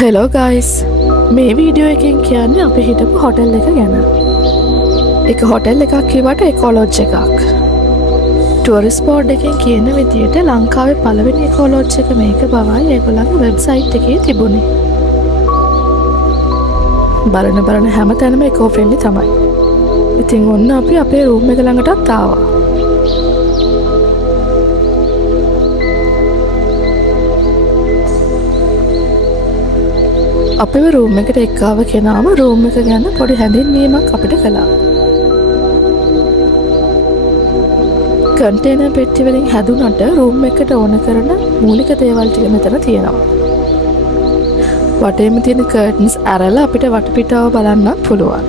Hello guys මේ video එකෙන් කියන්නේ අපි හිටපු හොටෙල් එක ගැන එක හොටෙල් එකක් කිවට එකොලෝජ් එකක් ටුවරිස් බෝඩ් එකෙන් කියන විදියට ලංකාවේ පළවෙනි එකොලෝජ් එක මේක බවයි ඒගොල්ලන්ගේ වෙබ්සයිට් එකේ තිබුණේ බලන හැම තැනම එකෝ ෆ්‍රෙන්ඩ්ලි තමයි ඉතින් ඔන්න අපි අපේ රූම් එක ළඟටත් ආවා අපේ රූම් එකට එක්කාව කෙනාම රූම් එක ගැන පොඩි හැඳින්වීමක් අපිට කළා. කන්ටේනර් පෙට්ටි වලින් හැදුනට රූම් එකට ඕන කරන මූලික දේවල් ටික මෙතන තියෙනවා. වටේම තියෙන කර්ටන්ස් ඇරලා අපිට වටපිටාව බලන්නත් පුළුවන්.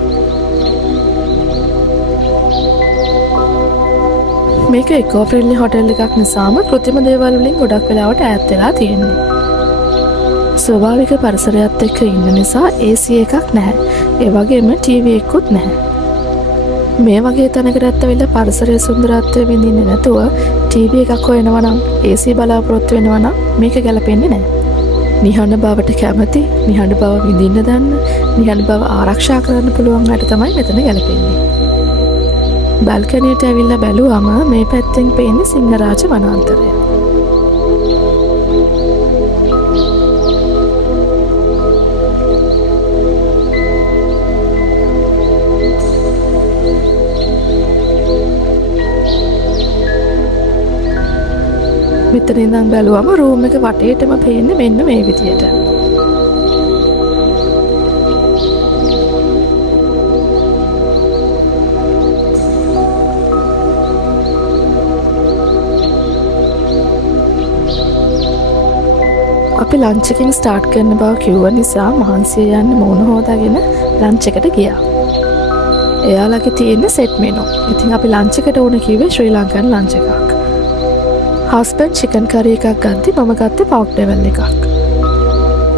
මේක එකෝ ෆ්‍රෙන්ඩ්ලි හොටෙල් එකක් නිසාම කෘත්‍රිම දේවල් වලින් ගොඩක් වෙලාවට ඈත් වෙලා තියෙන්නේ. ස්වභාවික පරිසරයත් එක්ක ඉන්න නිසා AC එකක් නැහැ. ඒ වගේම TV එකකුත් නැහැ. මේ වගේ තැනකට ඇත්තවිල්ලා පරිසරයේ සුන්දරත්වය විඳින්නේ නැතුව TV එකක් හොයනවා නම් AC බලාපොරොත්තු වෙනවා නම් මේක ගැලපෙන්නේ නැහැ. නිහඬ බවට කැමති, නිහඬ බව විඳින්න දන්න, නිහඬ බව ආරක්ෂා කරන්න පුළුවන් අයට තමයි මෙතන ගැලපෙන්නේ. බල්කනියට ඇවිල්ලා බැලුවම මේ පැත්තෙන් පේන්නේ සිංහරාජ වනාන්තරය. මෙතන ඉඳන් බැලුවම රූම් එක වටේටම පේන්නේ මෙන්න මේ විදියට. අපි ලන්ච් එකකින් ස්ටාර්ට් කරන බව කිව්ව නිසා මහන්සිය යන්න මූණ හොදාගෙන ලන්ච් එකට ගියා. එයාලගේ තියෙන සෙට් මෙනු. ඉතින් අපි ලන්ච් එකට ඕන කිව්වේ ශ්‍රී ලංකන් ලන්ච් එකක්. හස්බන්ඩ් චිකන් කරි එකක් ගත්ති මම ගත්තේ පවුක් ඩෙවල් එකක්.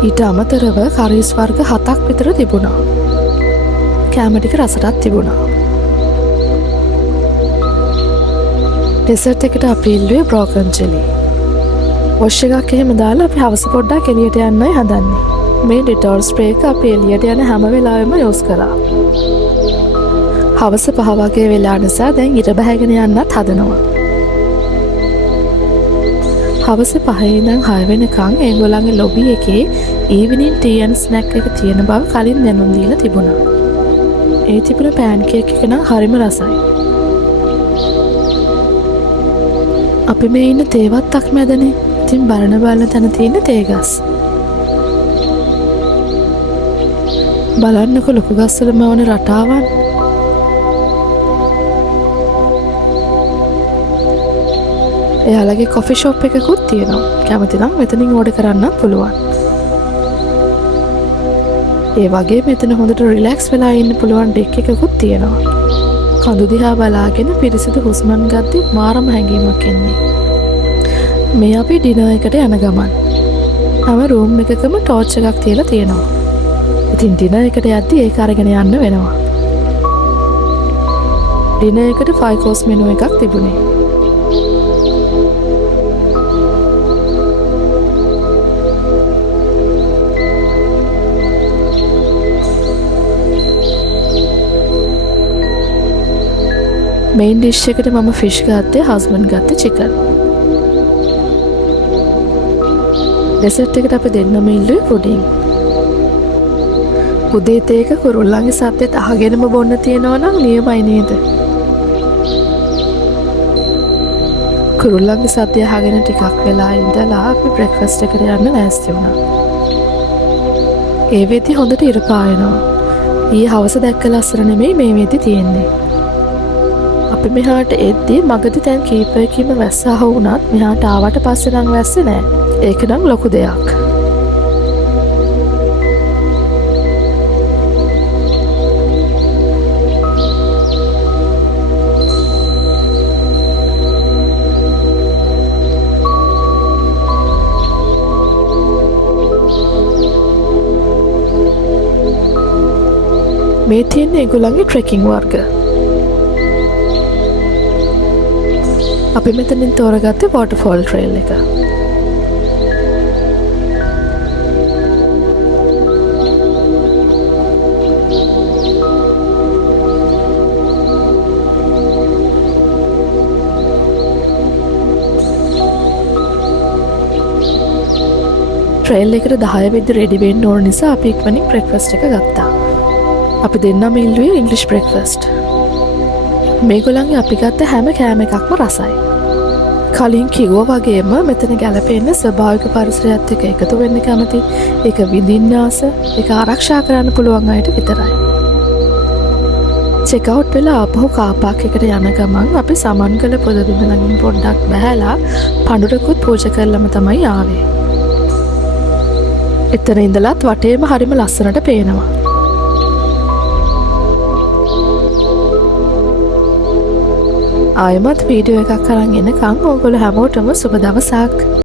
ඊට අමතරව කරීස් වර්ග 7ක් විතර තිබුණා. කෑම ටික රසටත් තිබුණා. ඩෙසර්ට් එකට අපි ඉල්ලුවේ බ්‍රෝකන් ජෙලි. වොෂ් එකක් එහෙම දාලා අපි හවස පොඩ්ඩක් එළියට යන්නයි හදන්නේ. මේ ඩෙටෝල් ස්ප්‍රේ එක අපි එළියට යන හැම වෙලාවෙම යූස් කරා. හවස 5 වගේ වෙලා නිසා දැන් ඉර බහගෙන යන්නත් හදනවා. හවස 5 ඉඳන් 6 වෙනකන් ඒගොල්ලන්ගේ ලොබි එකේ ඊවිනින් ටී ඇන්ඩ් ස්නැක් එක තියෙන බව කලින් දැනුම් දීලා තිබුණා. ඒ තිබුණ පෑන් කේක් එක නම් හරිම රසයි. අපි මේ ඉන්න තේවත්තක් මැදනේ. ඉතින් බලන තැන තියෙන තේගස්. බලන්නකො ලොකු ගස්වල මවන රටාවන්. එයාලගේ කොෆි ෂොප් එකකුත් තියෙනවා. කැමති නම් මෙතනින් ඕඩර් කරන්නත් පුළුවන්. ඒ වගේ මෙතන හොඳට රිලැක්ස් වෙලා ඉන්න පුළුවන් ඩෙක් එකකුත් තියෙනවා. කඳු දිහා බලාගෙන පිරිසිදු හුස්මක් ගද්දි මාරම හැඟීමක් එන්නේ. මේ අපි ඩිනර් එකට යන ගමන්. හැම රූම් එකකම ටෝච් එකක් තියලා තියෙනවා. ඉතින් ඩිනර් එකට යද්දි ඒක අරගෙන යන්න වෙනවා. ඩිනර් එකට 5 course menu එකක් තිබුණේ. මේන් ඩිෂ් එකට මම ෆිෂ් ගත්තේ හස්බන්ඩ් ගත්තේ චිකන්. ඩෙසර්ට් එකට අපි දෙන්නම ඉල්ලුවේ පුඩින්. උදේ තේක කුරුල්ලන්ගේ සද්දෙත් අහගෙනම බොන්න තියනවා නම් නියමයි නේද? කුරුල්ලන්ගේ සද්දය අහගෙන ටිකක් වෙලා ඉඳලා අපි බ්‍රෙක්ෆාස්ට් එකට යන්න ලෑස්ති වුණා. ඒ වෙද්දි හොඳට ඉර පායනවා. ඊයේ හවස දැක්ක ලස්සන නෙමෙයි මේ වෙද්දි තියෙන්නේ. අපි මෙහාට එද්දී මගදී තැන් කීපයකින්ම වැස්ස ආව වුණත් මෙහාට ආවට පස්සේ නම් වැස්සේ නෑ. ඒක නම් ලොකු දෙයක්. මේ තියෙන ඒගොල්ලන්ගේ ට්‍රෙකින් වර්ග. අපි මෙතනින් තෝරගත්තේ වෝටර්ෆෝල් ට්‍රේල් එක. ට්‍රේල් එකට 10 වෙද්දි රෙඩි වෙන්න ඕන නිසා අපි ඉක්මනින් බ්‍රෙක්ෆාස්ට් එක ගත්තා. අපි දෙන්නම ඉල්ලුවේ ඉංග්‍රීසි බ්‍රෙක්ෆාස්ට්. මේගොල්ලන්ගේ අපි ගත්ත හැම කෑම එකක්ම රසයි. කලින් කිව්වා වගේම මෙතන ගැලපෙන්න ස්වභාවික පරිසරයත් එක්ක එකතු වෙන්න කැමති, ඒක විඳින්න ආස, ඒක ආරක්ෂා කරන්න පුළුවන් අයට විතරයි. චෙක් අවුට් වෙලා ආපහු කාර් පාක් එකට යන ගමන් අපි සමන්ගල පොදබිම ළඟින් පොඩ්ඩක් බැහැලා පඳුරකුත් පූජා කරලම තමයි ආවේ. එතන ඉඳලත් වටේම හරිම ලස්සනට පේනවා. ආයමත් වීඩියෝ එකක් අරන් එනකම් ඕගොල්ලෝ හැමෝටම සුබ දවසක්.